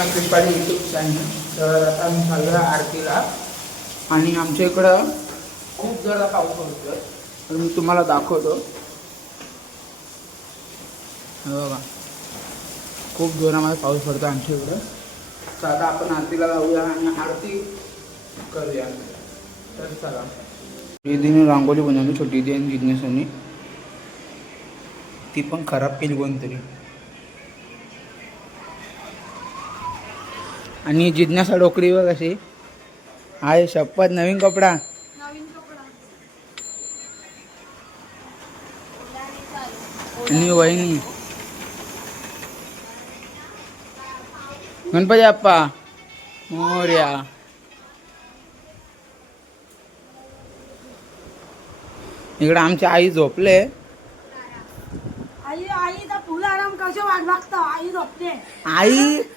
माय Kripali YouTube channel. तर आता आम्ही चाललो आहे आरतीला आणि आमच्या इकडं खूप जरा पाऊस पडतोय. तर मी तुम्हाला दाखवतो. हे बघा खूप जोरामध्ये पाऊस पडतो आमच्या इकडं. तर आता आपण आरतीला जाऊया आणि आरती करूया. तर चला. दीदीने रांगोळी बनवली छोटी दी आणि जिज्ञासांनी. ती पण खराब केली कोणतरी. आणि जिज्ञासा डोकरी बघ कशी आहे. शपथ नवीन कपडा. आणि वहिनी गणपती बाप्पा मोरया. इकडे आमची आई झोपले.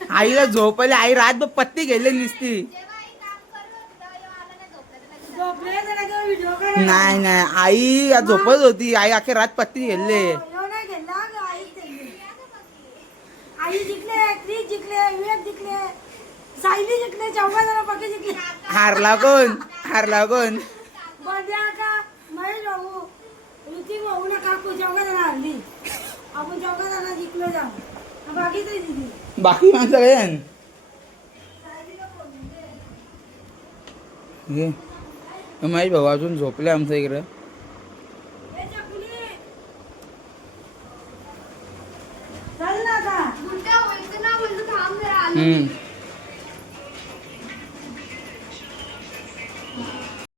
आईला झोपले. आई रातभर पत्ती गेले नुसती. नाही नाही आई आज झोपत होती. आई अख्खी रात पत्ती गेले. हारला कोण? हारला कोण? बाकी माणसं काय महेश भाऊ अजून झोपले आमच्या इकडं.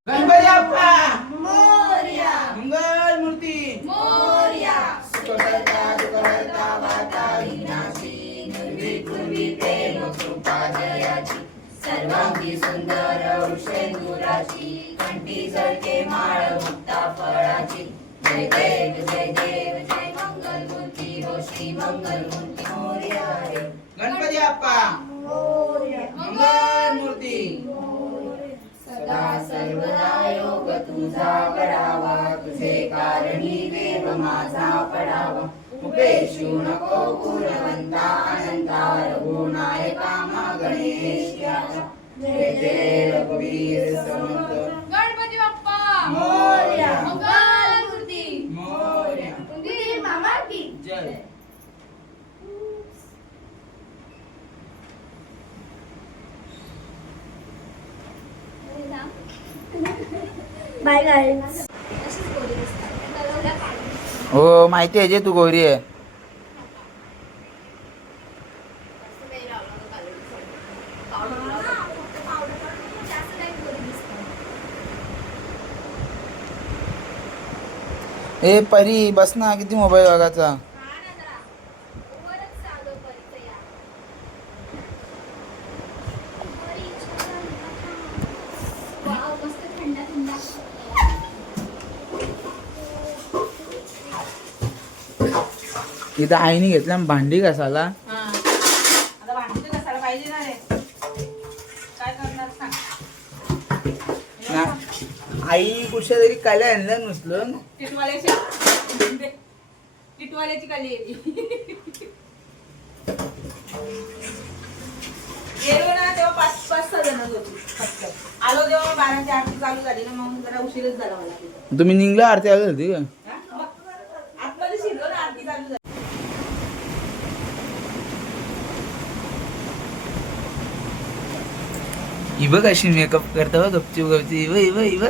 गणपती बाप्पा मोरया. मंगल मूर्ती मोरया. सुखकर्ता दुःखहर्ता वार्ता विघ्नाची निर्भीक प्रेम कृपा जयाची सर्वांगी सुंदर वृषेंदुराची कंठी जळके माळ मुक्ता फळाची. जय देव जय देव जय मंगल मूर्ती हो श्री मंगल मूर्ती मोरया रे. गणपती बाप्पा मोरया. मंगल मूर्ती सदा सर्वदा योग तुझा बडावा तुझे कारणी देव माझा पडावा. उपेक्षू नको गुणवंता अनंता रघुनायका मा गणेश याचा. जय जय रघुवीर समर्थ गणपती बाप्पा मोरया. मंगल मूर्ती मोरया. कुंदी मामा की जय. Bye guys. हो माहिती आहे जे तू गोरी आहे. ए परी बस ना किती मोबाईल बघायचा. इथं आईने घेतल्या भांडी घासायला. आता भांडी घासायला पाहिजे ना रे. काय करणार सांग. आई कुठच्या तरी कल्या आणल्या नुसलं. टिटवाल्याची काली गेलो ना तेव्हा 5-6 जण होती फक्त. आलो तेव्हा 12ची आरती चालू झाली ना मग जरा उशीरच झाला मला. तुम्ही निघला आरती आली होती का? आतमध्ये शिरलो ना आरती चालू झाली. ही बघ अशी मेकअप करता बघ गपची गपची. इव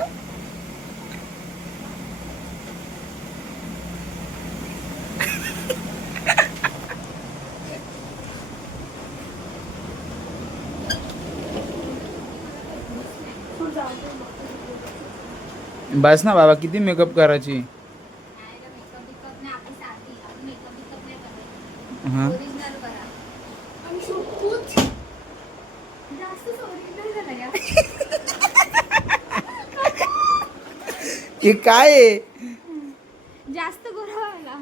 बस ना बाबा किती मेकअप करायची. हा हे काय आहे? जास्त गोरा.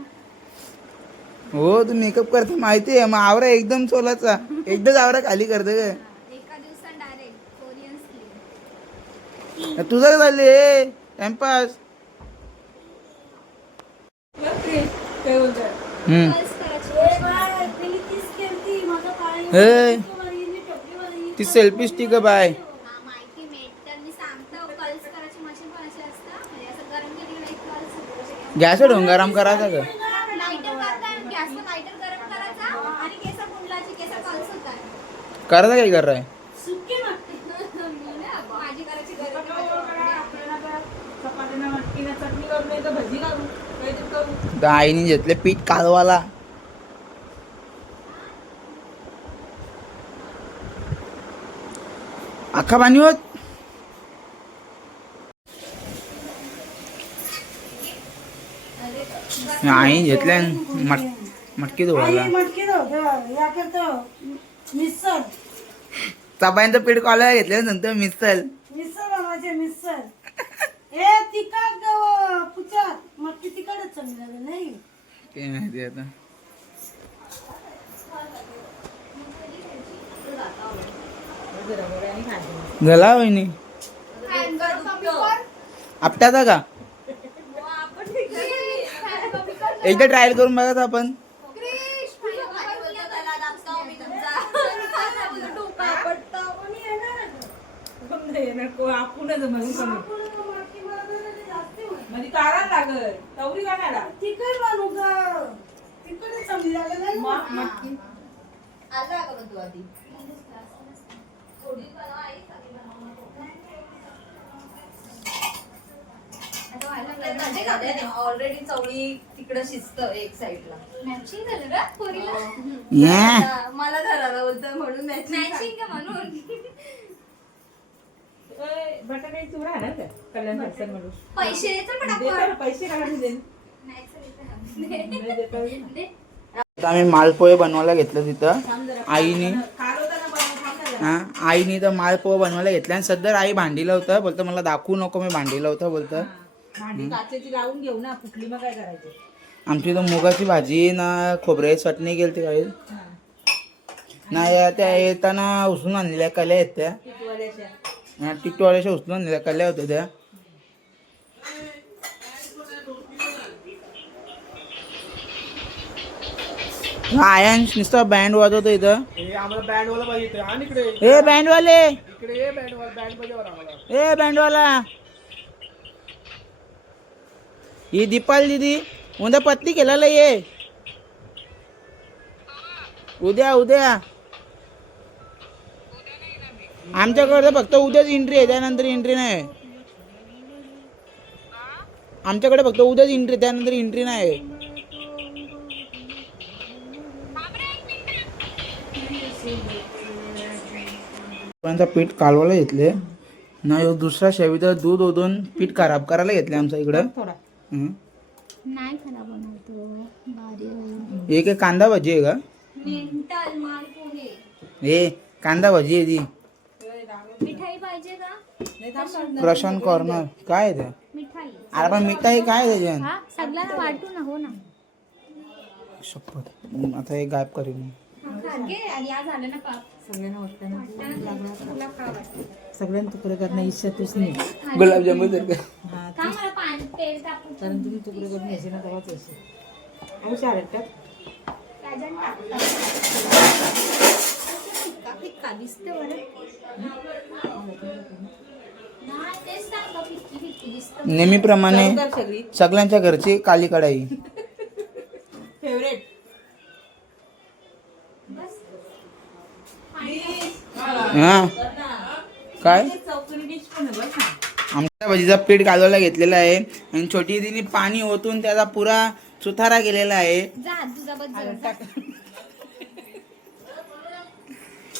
हो तू मेकअप करते माहिती आहे. मग आवरा एकदम सोलाचा एकदाच आवरा खाली करते का? एका दिवसात डायरेक्ट कोरियन स्किन. तुझं झाले टाइमपास. ती सेल्फी स्टिक बाय हा माहिती मेटर मी सांगतो कल्स करायची मशीन पण अशी असतं म्हणजे असं गरम केली की एक कल्स गॅसवर ठेवून गरम करायचा का लाईटर करताय गॅसवर लाईटर गरम करायचा आणि केस गुंडलाची केस कल्स होतात करायचं काय कराय सुकी माझी करायची गरज चपातीला मटकीला चटणी करून नाही तर भजी करू काहीतरी करू. तर आईने घेतले पीठ कालवाला अख्खा पाणी होत आई घेतल्या मटकी धुवायला मिसळ चपाईचं पीठ कालवायला घेतलं नंतर मिसल मिसळ माझे मिसळ ए तिखट पुचात मग तिखटच चांगलं लागलं नाही ते माहिती आता झाला वहिनी आपट्याचा का एकदा ट्रायल करून बघा आपण आपणच म्हणून कमी म्हणजे काढायला लागल तवरी काढायला तिखट बनू ग तिखटच चांगली लागलं नाही मटकी आला का तू आधी ऑलरेडी चवळी तिकडं शिजत एक साइडला मॅचिंग झालं ना पोरीला ये मला धरायला बोलतं म्हणून मॅचिंग का म्हणून बटाटे तू राहणार का कल्याण हडसन म्हणून पैसे देतो पण दे आपण तर पैसे काढून दे नाही सर इथं. दे. आता आम्ही मालपोहे बनवायला घेतलं तिथं आईने काल होता ना बनवून थांब ना जरा. हा आईने तर मालपोहे बनवायला घेतला आणि सध्या आई भांडीला होतं बोलतं मला दाखवू नको मी भांडीला होतं बोलतं भांडी काचेची लावून घेऊ ना कुठली मग काय करायचं आमची तर मुगाची भाजी ना खोबऱ्याची चटणी केली ती काही नाही त्या येताना उचलून आणलेल्या कल्या आहेत त्या पिठवाल्याच्या टिकटवाल्याच्या उचलून आणलेल्या कल्या होत्या त्या आयन नुसतं बँड वाजवतो इथं आम्हाला बँड वाला पाहिजे आणि इकडे ए बँडवाले इकडे ये बँड बजावर आम्हाला ए बँडवाला ही दीपाल दीदी उद्या पत्नी केलेला ये उद्या उद्या आमच्याकडे फक्त उद्याच एंट्री आहे त्यानंतर एंट्री नाही आमच्याकडे फक्त उद्याच एंट्री त्यानंतर एंट्री नाही पीठ कालवायला घेतले ना ह्यो दुसरा शेवीचं दूध ओतून पीठ खराब करायला घेतले आमच्या इकडं थोडा हं. नाही खराब बनवतो भारी एक कांदा भाजी आहे का मेंटल माल पोहे हे कांदा भाजी आहे ती मिठाई पाहिजे का प्रशांत कॉर्नर काय आहे ते मिठाई अरे पण मिठाई काय आहे त्याच्यात हा सगळ्यांना वाटू ना हो ना शपथ आता हे गायब करेन मी. घे आणि आज झालं ना पाप सगळ्यांना वाटतं तुला खा वाटतं सगळ्यांना तुकडे करणं इच्छातच नाही गुलाबजामुन सारखं का मला पाणी तेल टाकून कारण तुम्ही तुकडे करून यायचे ना तेव्हाच असे आणि शाळेत टाक त्याच्यात टाकतात. फिक्का दिसते बरं नाही तेच सांग फिक्की फिक्की दिसतं नेहमीप्रमाणे चवदार सगळी सगळ्यांच्या घरची काली कढाई फेवरेट हा काय चौकनी डिश पण आहे बघ ना आमच्या भाजीचा पीठ घालवायला घेतलेला आहे आणि छोटी दिदी पाणी ओतून त्याचा पुरा सुथारा केलेला आहे जा तुझा बद्दल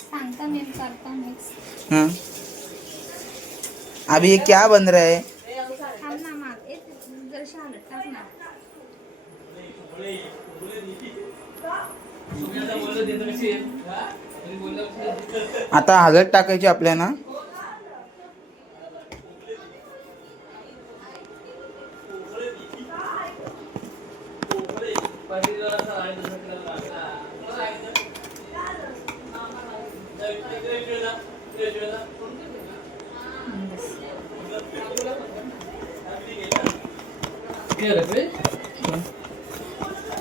सांगता मी करता मिक्स हाँ अभी ये क्या बन रहा है थांब ना माग ए जराशी हलत टाक ना आता हळद टाकायची आपल्याला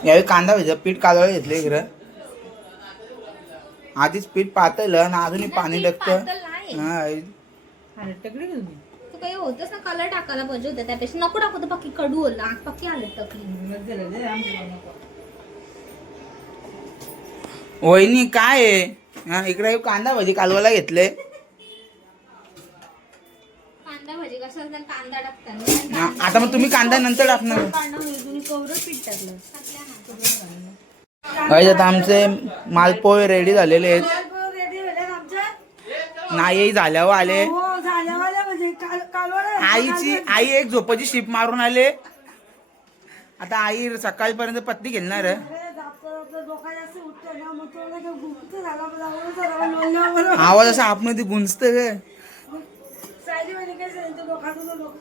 यावेळी कांदा भाजी पीठ कालवायला घेतलं इकडं आधीच पीठ पातळ आणि अजूनही पाणी पीठ लागतं. पातळ नाही. हा अरे टकली का तुम्ही तू काही होतच ना कलर टाकायला पाहिजे होतं त्यापेक्षा नको टाकू तर पक्की कडू होईल आग पक्की आले टकली. मग झालं ते आमचं नको. वहिनी काय आहे हा इकडे कांदा भाजी कालवायला घेतले. कांदा भाजी कशाला कांदा टाकतात आता मग तुम्ही कांदा नंतर टाकणार. कवरं पीठ टाकलं गाईस आता आमचे मालपोहे रेडी झालेले आहेत. रेडी झाले आमच्या नाही झाल्यावर आले. हो झाल्यावाल्या म्हणजे कालवड आई एक झोपाची शिप मारून आले. आता आई सकाळपर्यंत पत्ती घेणार आहे. डोका जास्त उठतो ना मग तो नाही का गुप्त झाला आवाज असा आपण ती गुंजत काय सायली म्हणजे काय सांगितलं डोकाचं डोकं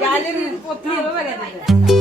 गॅलरी पोतली आहे बघा तिथं.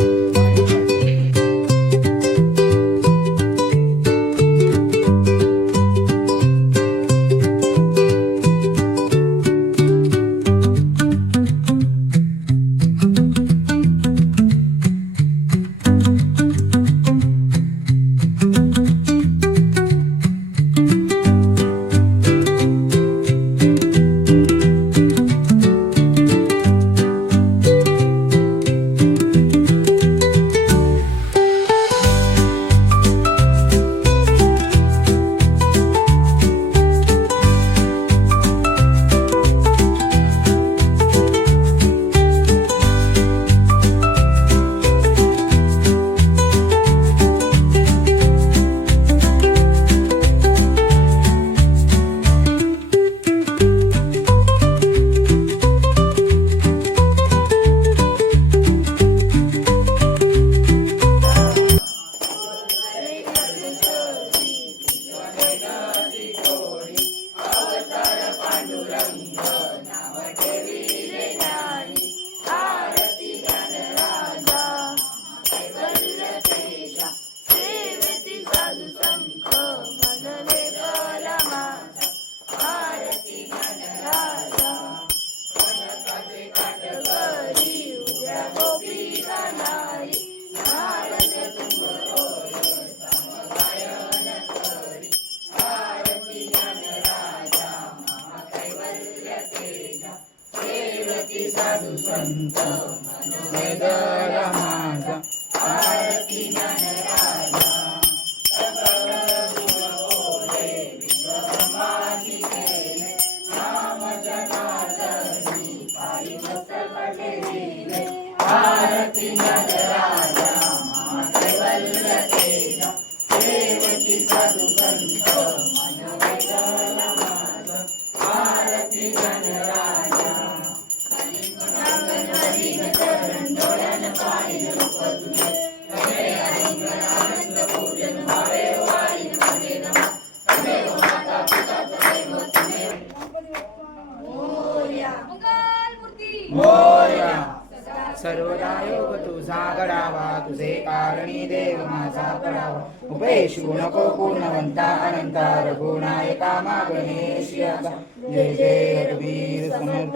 सर्वदा योग तुझा घडावा तुझे कारणी देव माझा पडावा उपेशू नको पूर्णवंता अनंता रघुनायका मा गणेशियाचा जय जय रघुवीर समर्थ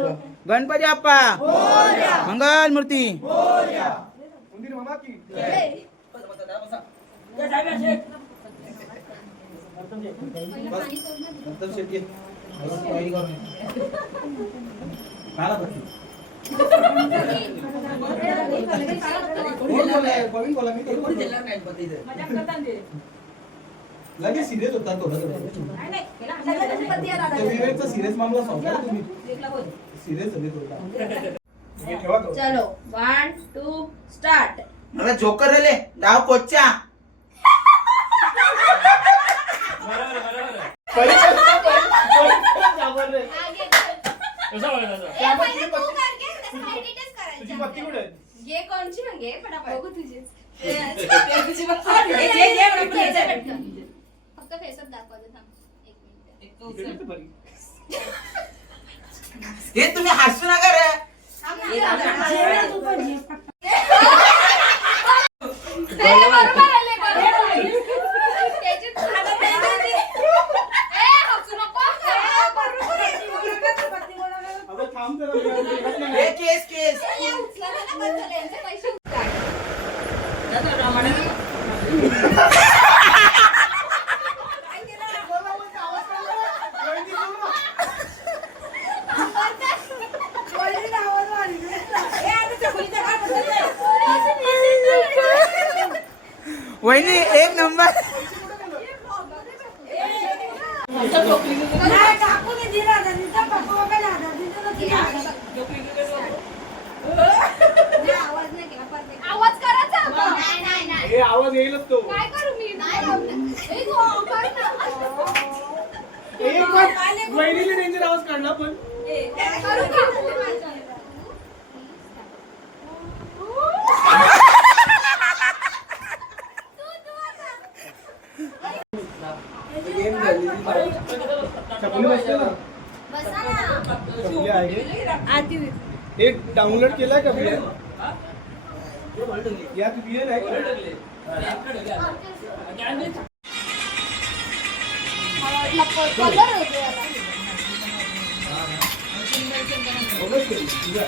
गणपती बाप्पा मंगल मूर्ती उंदीर मामा की एकदम शेती लगेच सिरियस होता थोडा विवेकचा सिरियस मामला सांगा तुम्ही सिरियस झाले थोडा चलो 1 2 स्टार्ट. मला जोकर आले डाव कोच्चा ये कोणची म्हणजे फटाफट बघू तुझीच फक्त फेसअप दाखवायचं थांब 1 मिनिट हे तुम्ही हसू नका रे बरोबर आले बरोबर त्याची हसू नको अबे थांब जरा हे केस केस उचला ना बंद झाले यांचे पैसे वहिनी एक नंबर. नाही काकूने दिला होता. नुसता पप्पा वगैरे आला. दिलं तर तिला आला. नाही, आवाज नाही केला perfect. आवाज करायचा होता. नाही नाही नाही हे आवाज येईलच तो. काय करू मी नाही ए, तू कर ना. एक पण वहिनीने डेंजर आवाज काढला पण करू का? गेम झाली. चपली बसते ना. बसा ना. चपली आहे. एक डाउनलोड केलाय का बियर? यात बियर आहे का? कलर होतो याला. ओपन केली. तुझा.